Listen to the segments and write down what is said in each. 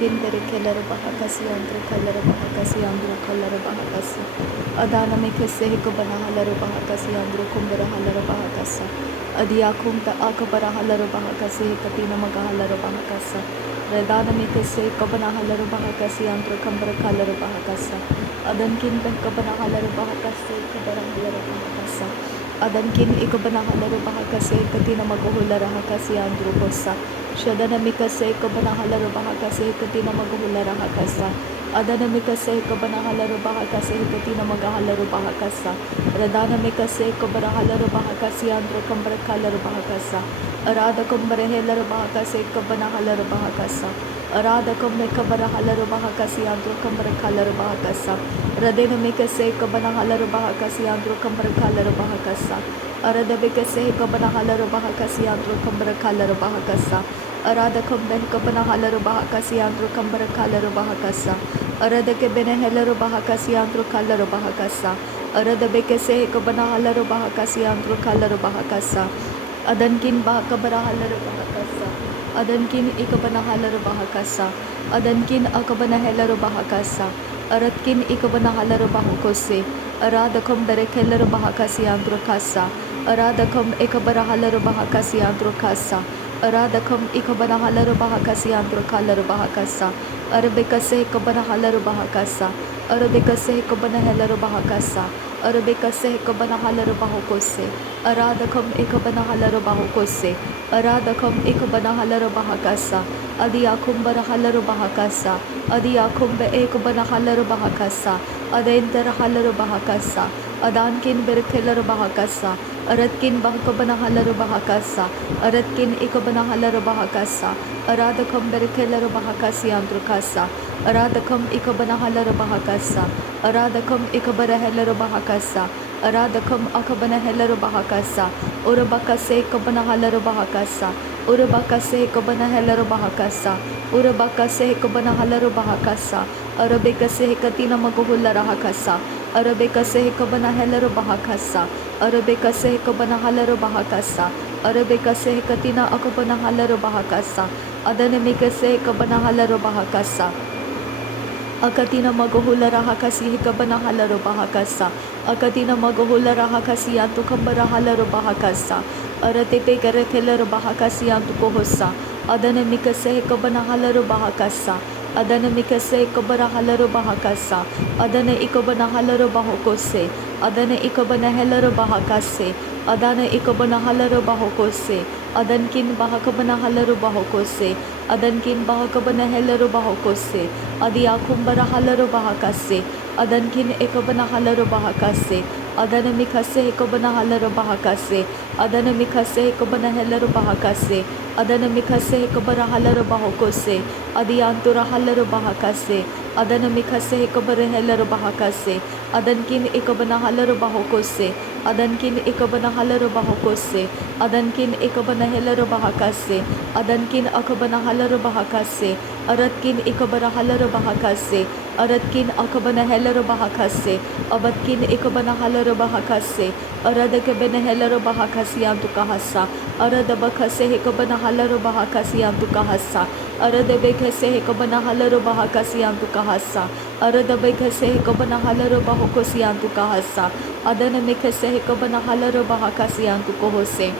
Kinder Keller Bahakasi Andro Color Bahakasi Andro Color Bahakasi Adana Mikase Hikobana Halar Bahakasi Andro Kumbara Halar Bahakasa Adiakumta Akabara Halar Bahakasi Katina Magahalar Bahakasa Redana Mikase Kobana Halar Bahakasi Andro Kumbara Color Bahakasa Adankin Bekabana Halar Bahakasi Kabara Halar Bahakasa Adankin Ikobana Halar Bahakasi Katina Magahular Hakasi Andro Kosa Shadana Mikase Kabana Halar Bahakasi Katina Magahular Hakasa Adana Mikase Kabana Halar Bahakasi Katina Magahalar Bahakasa Radana Mikase Kabara Halar Bahakasi Andro Kumbara Color Bahakasa Arada Kumbara Helar Bahakasi Kabana Halar Bahakasa Arada Kumbe Kabara Halar Bahakasi Andro Kumbara Color Bahakasa Radena Mikase Kabana Halar Bahakasi Andro Kumbara Color Bahakasa Arada Mikase Kabana Halar Bahakasi Andro Kumbara Color Bahakasa Arada Kumbe Kabana Halar Bahakasi Andro Kumbara Color Bahakasa Arada Kebene Helar Bahakasi Andro Color Bahakasa Arada Bekase Kabana Halar Bahakasi Andro Color Bahakasa Adankin Bahakabara Halar Bahakasa Adankin Ikabana Halar Bahakasa Adankin Akabana Helar Bahakasa Aratkin Ikabana Halar Bahakose Aradakum Berekeller Bahakasi Andro Kasa Aradakum Ikabara Halar Bahakasi Andro Kasa Aradakum Ikabana Halar Bahakasi Andro Kalar Bahakasa Arabikase Kabana Halar Bahakasa Arabikase Kabana Helar Bahakasa Arabikase Kabana Halar Bahakose Aradakum Ikabana Halar Bahakose Aradakum Ikabana Halar Bahakasa Adiakum Bara Halar Bahakasa Adiakum Be Ekabana Halar Bahakasa Adendara Halar Bahakasa Adankin Berkeller Bahakasa Aratkin Bahakabana Halar Bahakasa Aratkin Ikabana Halar Bahakasa Aradakam Berkeller Bahakasi Andrukasa Aradakam Ikabana Halar Bahakasa Aradakam Ikabara Heller Bahakasa Aradakam Akabana Heller Bahakasa Urabakase Kabana Halar Bahakasa Urabakase Kabana Heller Bahakasa Urabakase Kabana Halar Bahakasa Arabikase Katina Maguhula Rahakasa Arabikase Kabana Heller Bahakasa Arabikase Kabana Halar Bahakasa Arabikase Katina Akabana Halar Bahakasa Adanamikase Kabana Halar Bahakasa Akatina Magohula Rahakasi Hikabana Halar Bahakasa Akatina Magohula Rahakasi Antukambara Halar Bahakasa Aratepe Garekeller Bahakasi Antukohosa Adanamikase Hikabana Halar Bahakasa Adana Mikase Kabara Halar Bahakasa Adana Ikabana Halar Bahokose Adana Ikabana Heller Bahakase Adana Ikabana Halar Bahokose Adankin Bahakabana Halar Bahokose Adankin Bahakabana Heller Bahokose Adiakumbara Halar Bahakase Adankin Ikabana Halar Bahakase Adana Mikase Ikabana Halar Bahakase Adana Mikase Ikabana Heller Bahakase Adana Mikase Ikabara Halar Bahokose Adiantura Halar Bahakase Adana Mikase Ikabara Heller Bahakase Adankin Ikabana Halar Bahokose Adankin Ikabana Halar Bahokose Adankin Ikabana Heller Bahakase Adankin Akabana Halar Bahakase Aratkin Ikabara Halar Bahakase Aratkin Akabana Heller Bahakase Abatkin Ikabana Halar Bahakase Aradakabana Heller Bahakasi Antukahasa Aradabakase Hikabana Halar Bahakasi Antukahasa Aradabekase Hikabana Halar Bahakasi Antukahasa Aradabekase Hikabana Halar Bahokosi Antukahasa Adana Mikase Hikabana Halar Bahakasi Antukohose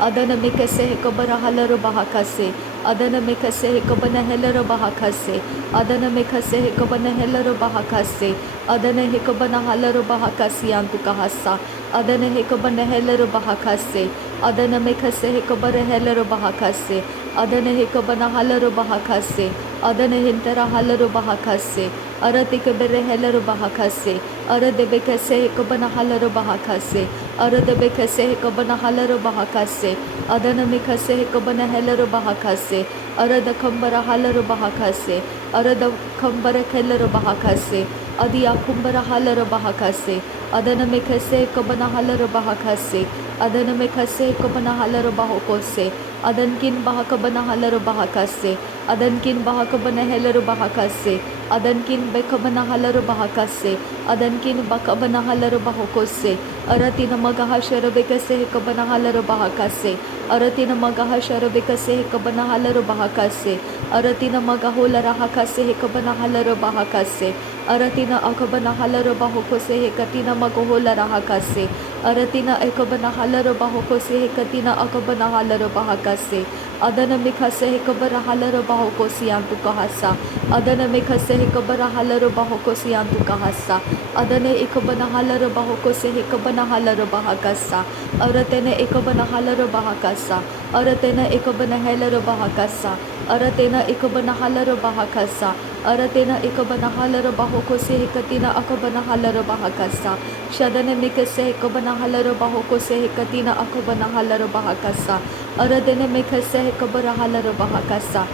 Adana Mikase Hikabara Halar Bahakase Adana Mikase Hikabana Heller Bahakase Adana Mikase Hikabana Heller Bahakase Adana Hikabana Halar Bahakasi Antukahasa Adana Hikabana Heller Bahakase Adana Mikase Hikabara Heller Bahakase Adana Hikabana Halar Bahakase Adana Hintara Halar Bahakase Aratikabere Heller Bahakase Aradebekase Hikabana Halar Bahakase Aradebekase Hikabana Halar Bahakase Adana Mikase Hikabana Heller Bahakase Arada Kambara Halar Bahakase Arada Kambara Keller Bahakase Adia Kumbara Halar Bahakase Adana Mikase Kabana Halar Bahakase Adana Mikase Kabana Halar Bahokose Adankin Bahakabana Halar Bahakase Adankin Bahakabana Heller Bahakase Adankin Bekabana Halar Bahakase Adankin Bakabana Halar Bahokose Aratina Magahashara Bekase Kabana Halar Bahakase Aratina Magahashara Bekase Kabana Halar Bahakase Aratina magahola rahakase hekabana halaro bahakase. Aratina akabana halaro bahokose hekatina magahola rahakase. Aratina ekabana halaro bahokose hekatina akabana halaro bahakase. Adana mikase hekabara halaro bahokosi antu kahasa. Adana mikase hekabara halaro bahokosi antu kahasa. Adane ekabana halaro bahokose hekabana halaro bahakasa. Aratene ekabana halaro bahakasa. Aratena ekabana halaro bahakasa. Aratena ekabana halaro bahakasa. Aratena ekabana halaro bahokose hekatina akabana halaro bahakasa. Shadane mikase hekabana halaro bahokose hekatina akabana halaro bahakasa. Aradene mikase hekabara halaro bahakasa.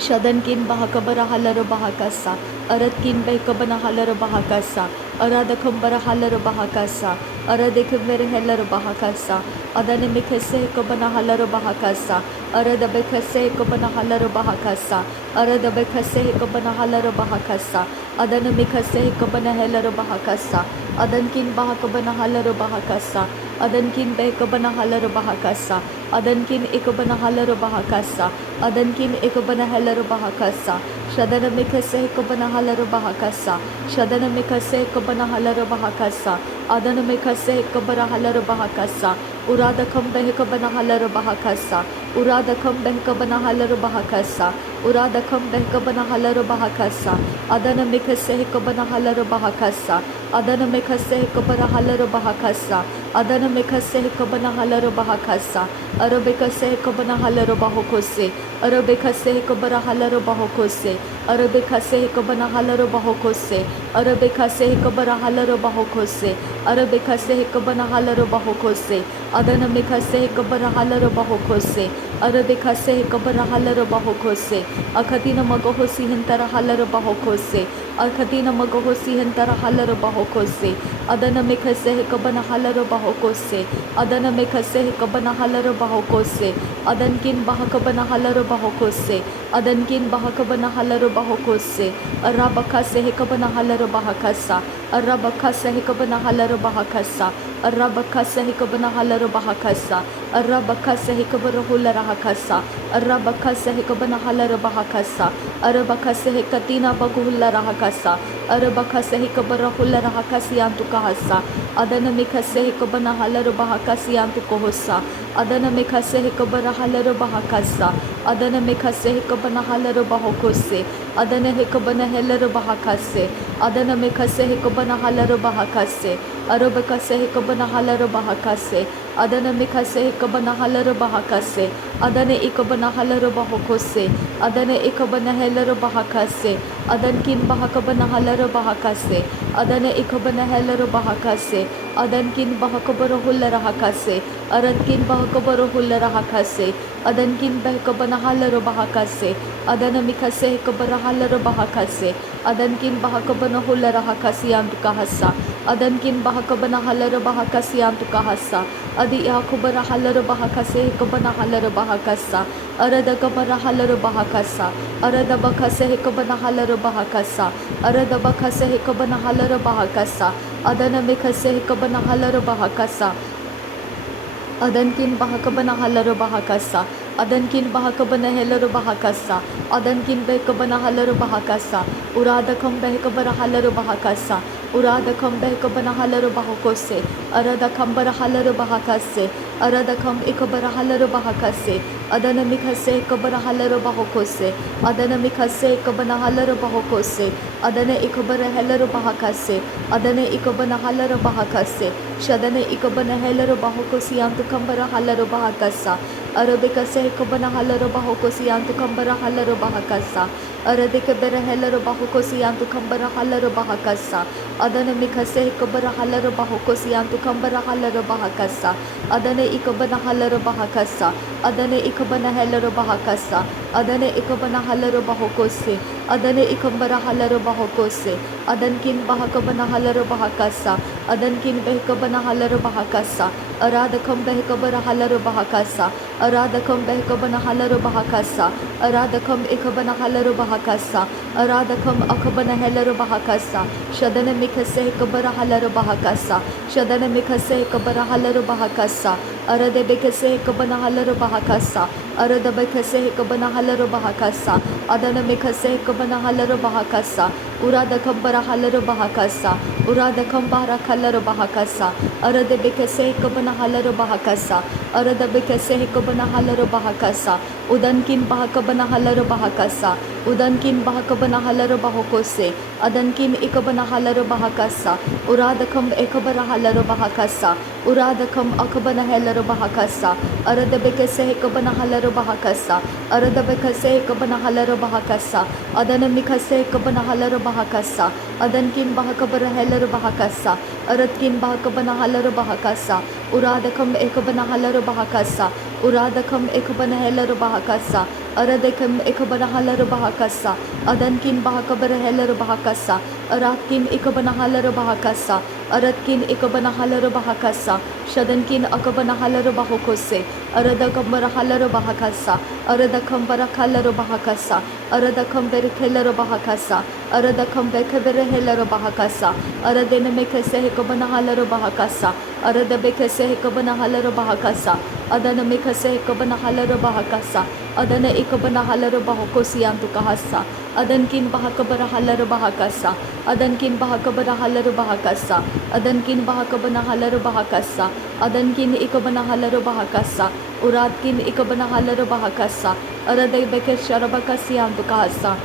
Shadankin bahakabara halaro bahakasa. Aratkin behkabana halaro bahakasa. Aradakambara halaro bahakasa. Aradekambere halaro bahakasa. Adane mikase hekabana halaro bahakasa. Aradabekase hekabana halaro bahakasa. Aradabekase hekabana halaro bahakasa. Adane mikase hekabana halaro bahakasa. Adankin bahakabana halaro bahakasa. Adankin behkabana halaro bahakasa. Adankin ekabana halaro bahakasa. Adankin ekabana halaro bahakasa. Shadana mikase hekabana halaro bahakasa. Shadana mikase hekabana halaro bahakasa. Adana mikase hekabara halaro bahakasa. Urada kam behkabana halaro bahakasa. Urada kam behkabana halaro bahakasa. Urada kam behkabana halaro bahakasa. Adana mikase hekabana halaro bahakasa. Adana mikase hekabara halaro bahakasa. Adana mikase hekabana halaro bahakasa. Arabikase hekabana halaro bahokose. Arabikase hekabara halaro bahokose. Arabikase hekabana halaro bahokose. Arabikase hekabara halaro bahokose. Arabikase hekabana halaro bahokose. Adana mikase hekabara halaro bahokose. Arabikase hekabara halaro bahokose. Akatina magahosi hentara halaro bahokose. Akatina magahosi hentara halaro bahokose. Adana mikase hekabana halaro bahokose. Adana mikase hekabana halaro bahokose. Adankin bahakabana halaro bahokose. Adankin bahakabana halaro bahokose. Arabakase hekabana halaro bahakasa. Arabakase hekabana halaro bahakasa. Arabakase hekabana halaro bahakasa. Arabakase hekabara hulara hakasa. Arabakase hekabana halaro bahakasa. Arabakase hekatina baguhulara hakasa. Arabakase hekabara hulara hakasi antu kahasa. Adana mikase hekabana halaro bahakasi antu kohosa. Adana mikase hekabara halaro bahakasa. Adana mikase hekabana halaro bahokose. Adana hekabana halaro bahakase. Adana mikase hekabana halaro bahakase. Arabakase hekabana halaro bahakase. Adana mikase hekabana halaro bahakase. Adana ikabana halaro bahokose. Adana ikabana halaro bahakase. Adankin bahakabana halaro bahakase. Adana ikabana halaro bahakase. Adankin bahakabara hulara hakase. Adankin bahakabara hulara hakase. Adankin bahakabana halaro bahakase. Adana mikase hekabara halaro bahakase. Adankin bahakabana hulara hakasi antu kahasa. Adankin bahakabana halaro bahakasi antu kahasa. Adi yakubara halaro bahakase hekabana halaro bahakasa. Arada kabara halaro bahakasa. Arada bakase hekabana halaro bahakasa. Arada bakase hekabana halaro bahakasa. Adana mikase hekabana halaro bahakasa. Adankin bahakabana halaro bahakasa. Adankin bahakabana halaro bahakasa. Adankin behkabana halaro bahakasa. Uradakam behkabara halaro bahakasa. Uradakam behkabana halaro bahakose. Aradakam bara halaro bahakase. Aradakam ikabara halaro bahakase. Adana mikase hekabara halaro bahakose. Adana mikase hekabana halaro bahakose. Adana ikabara halaro bahakase. Adana ikabana halaro bahakase. Shadana ikabana halaro bahakosi antu kambara halaro bahakasa. Arabikase hekabana halaro bahakosi antu kambara halaro bahakasa. Aradike bere halaro bahakosi antu kambara halaro bahakasa. Adana mikase hekabara halaro bahakosi antu kambara halaro bahakasa. Adana ikabana halaro bahakasa. Adana ikabana halaro bahakasa. Adana ikabana halaro bahakose. Adana ikambara halaro bahakose. Adankin bahakabana halaro bahakasa. Adankin behkabana halaro bahakasa. Aradakam behkabara halaro bahakasa. Aradakam behkabana halaro bahakasa. Aradakam ikabana halaro bahakasa. Aradakam akabana halaro bahakasa. Shadana mikase hekabara halaro bahakasa. Shadana mikase hekabara halaro bahakasa. arade bekese kabana halaro bahakasa, arada bekese kabana halaro bahakasa, adana bekese kabana halaro bahakasa, urada kambara halaro bahakasa, urada kambara halaro bahakasa, arade bekese kabana halaro bahakasa, arada bekese kabana halaro bahakasa, udankin bahakabana halaro bahakasa, udankin bahakabana halaro bahokose, adankin ikabana halaro bahakasa, uradakam ekabara halaro bahakasa, uradakam akabana halaro bahakasa, arada bekese kabana halaro bahakasa, arada bekese kabana halaro bahakasa, adana mikase kabana halaro bahakasa, adankin bahakabara halaro bahakasa, aradkin bahakabana halaro bahakasa, uradakam ekabana halaro bahakasa, uradakam ekabana halaro bahakasa, aradakam ekabana halaro bahakasa, adankin bahakabara halaro bahakasa, aradkin ekabana halaro bahakasa, aradkin ekabana halaro bahakasa, shadankin akabana halaro bahokose, aradakam bara halaro bahakasa, aradakam bara halaro bahakasa, aradakam bere halaro bahakasa, aradakam bekabere halaro bahakasa, aradene mekase ekabana halaro bahakasa, arada bekase ekabana halaro bahakasa, adana mekase ekabana halaro bahakasa, adana ekabana halaro bahokosi antu kahasa, adankin bahakabara halaro bahakasa, adankin bahakabara halaro bahakasa, adankin bahakabana halaro bahakasa, adankin ekabana halaro bahakasa, uradkin ekabana halaro bahakasa, arada bekase sharabakasi antu kahasa,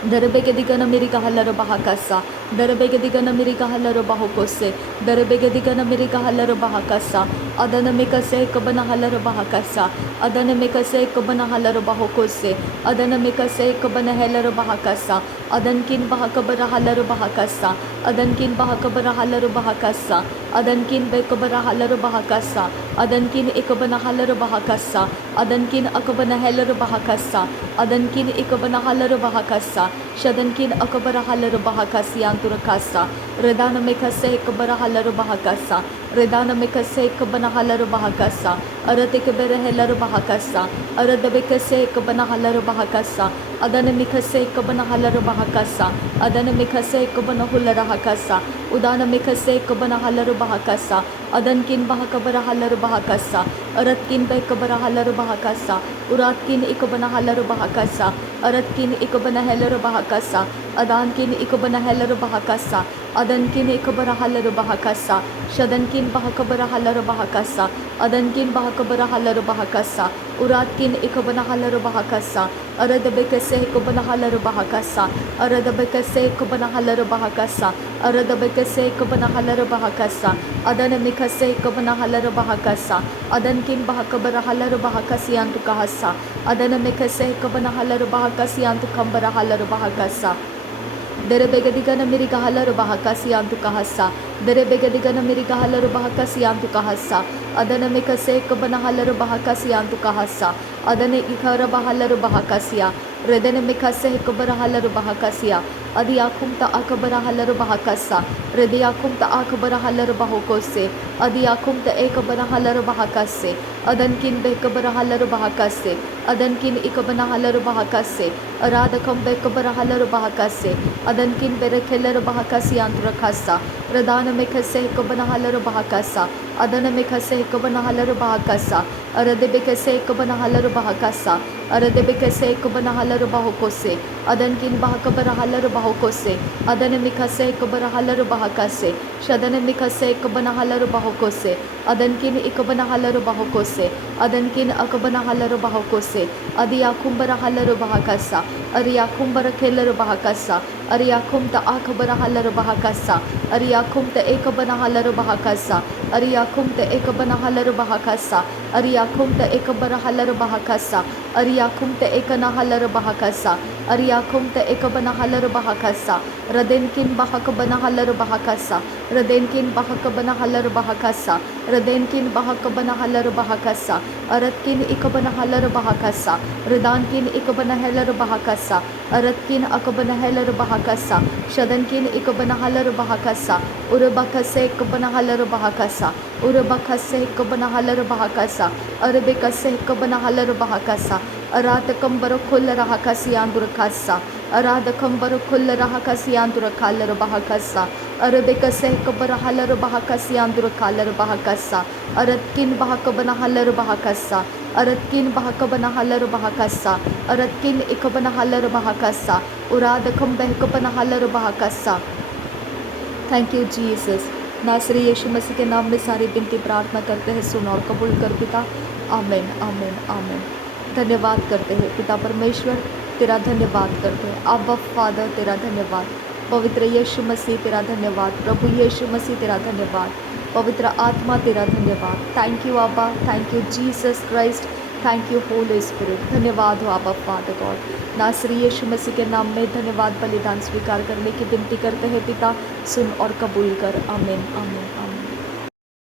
Darabegadigan America Halaro Bahakasa, Darabegadigan America Halaro Bahokose, Darabegadigan America Halaro Bahakasa, Adana Mikase Kabana Halaro Bahakasa, Adana Mikase Kabana Halaro Bahokose, Adana Mikase Kabana Halaro Bahakasa, Adankin Bahakabara Halaro Bahakasa, Adankin Bahakabara Halaro Bahakasa, Adankin Bekabara Halaro Bahakasa, Adankin Ikabana Halaro Bahakasa, Adankin Akabana Halaro Bahakasa, Adankin Ikabana Halaro Bahakasa, Shadankin Akabara Halaro Bahakasi Anturakasa, Redana Mekase Kabara Halaro Bahakasa, Redana Mekase Kabana Halaro Bahakasa, Aratikabera Halaro Bahakasa, Aradabekase Kabana Halaro Bahakasa, Adana Mikase Kabana Halaro Bahakasa, Adana Mikase Kabana Hulara Hakasa, Udana Mikase Kabana Halaro Bahakasa, Adankin Bahakabara Halaro Bahakasa, Aratkin Bekabara Halaro Bahakasa, Uratkin Ikabana Halaro Bahakasa, Aratkin Ikabana Halaro Bahakasa, Adankin Ikabana Halaro Bahakasa, Adankin Ikabara Halaro Bahakasa, Shadankin Bahakabara Halaro Bahakasa, Adankin Bahakabara Halaro Bahakasa, Uratkin Ikabana Halaro Bahakasa, Aradabekase Kabana Halaro Bahakasa, Aradabekase Kabana Halaro Bahakasa, Aradabekase Kabana Halaro Bahakasa, Adana Mikase Kabana Halaro Bahakasa, Adankin Bahakabara Halaro Bahakasi Antu Kahasa, Adana Mikase Kabana Halaro Bahakasi Antu Kambara Halaro Bahakasa, Derebegadigana Mirika Halaro Bahakasi Antu Kahasa, Derebegadigana Mirika Halaro Bahakasi Antu Kahasa, Adana Mikase Kabana Halaro Bahakasi Antu Kahasa, Adana Ikara Bahalaro Bahakasia, Redana Mikase Kabara Halaro Bahakasia, Adiakum ta Akabara Halaro Bahakasa, Rediakum ta Akabara Halaro Bahokose, Adiakum ta Ekabara Halaro Bahakase, Adankin Bekabara Halaro Bahakase, Adankin Ikabana Halaro Bahakase, Aradakam Bekabara Halaro Bahakase, Adankin Berekeller Bahakasi Antrakasa, Radana Mikase Kabana Halaro Bahakasa, Adana Mikase Kabana Halaro Bahakasa, Aradebekase Kabana Halaro Bahakasa, Aradebekase Kabana Halaro Bahokose, Adankin Bahakabara Halaro Bahokose, Adana Mikase Kabara Halaro Bahakase, Shadana Mikase Kabana Halaro Bahokose, Adankin Ikabana Halaro Bahokose, Adankin Akabana Halaro Bahokose, Adiakumbara Halaro Bahakasa, Ariakumbara Keller Bahakasa, Ariakum ta Akabara Halaro Bahakasa, Ariakum ta Ekabana Halaro Bahakasa, Ariakum ta Ekabana Halaro Bahakasa, Ariakum ta Ekabara Halaro Bahakasa, Ariakum ta Ekana Halaro Bahakasa, Ariakum ta Ekabana Halaro Bahakasa, Radenkin Bahakabana Halaro Bahakasa, Radenkin Bahakabana Halaro Bahakasa, Radenkin Bahakabana Halaro Bahakasa, Aratkin Ikabana Halaro Bahakasa, Radankin Ikabana Halaro Bahakasa, Aratkin Akabana Halaro Bahakasa, Shadankin Ikabana Halaro Bahakasa, Urabakase Kabana Halaro Bahakasa, Urabakase Kabana Halaro Bahakasa, Arabikase Kabana Halaro Bahakasa, Aratakam Barakulla Rahakasi Andurakasa, Aradakam Barakulla Rahakasi Andurakala Bahakasa, Arabikase Kabara Halaro Bahakasi Andurakala Bahakasa, अरतकिन बहकबना हलर बहकस्सा, अरतकिन बहकबना हलर बहकस्सा, अरतकिन इकबना हलर बहकस्सा, उरादकम बहकबना हलर बहकस्सा। Thank you Jesus. नासरी यीशु मसीह के नाम में सारी विनती प्रार्थना करते हैं, सुन और कबूल कर पिता। आमीन आमीन आमीन। धन्यवाद करते हैं पिता परमेश्वर, तेरा धन्यवाद करते हैं। अब्बा फादर तेरा धन्यवाद, पवित्र यीशु मसीह तेरा धन्यवाद, प्रभु यीशु मसीह तेरा धन्यवाद, पवित्र आत्मा तेरा धन्यवाद। थैंक यू अब्बा, thank you Jesus Christ, thank you Holi spirit. धन्यवाद हो अब्बा फादर गॉड। नासरी यीशु मसीह के नाम में धन्यवाद बलिदान स्वीकार करने की विनती करते हैं पिता, सुन और कबूल कर। आमीन आमीन आमीन।